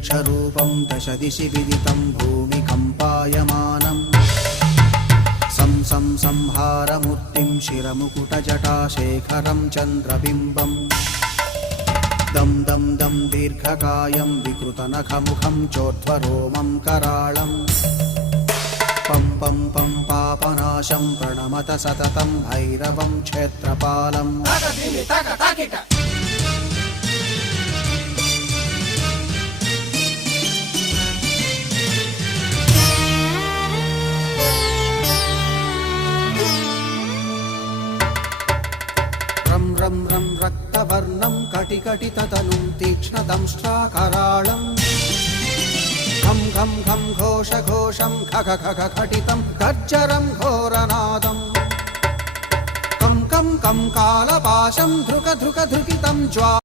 वृक्षरूपं दशदिशि विदितं भूमिकम्पायमानम् संहारमूर्तिं शिरमुकुटजटाशेखरं चन्द्रबिम्बम् दं दं दं दीर्घकायं विकृतनखमुखं चोर्ध्वरोमं कराळम् पं पं पं पापनाशं प्रणमत सततं भैरवं क्षेत्रपालम् रं रं रं रक्तवर्णं कटिकटिततनुं तीक्ष्णदंष्ट्राकराळम् घं घं घं घोषघोषं खग खग खटितं गर्जरं घोरनादम् कं कं कं कालपाशं धृक धृक धृकितं ज्वा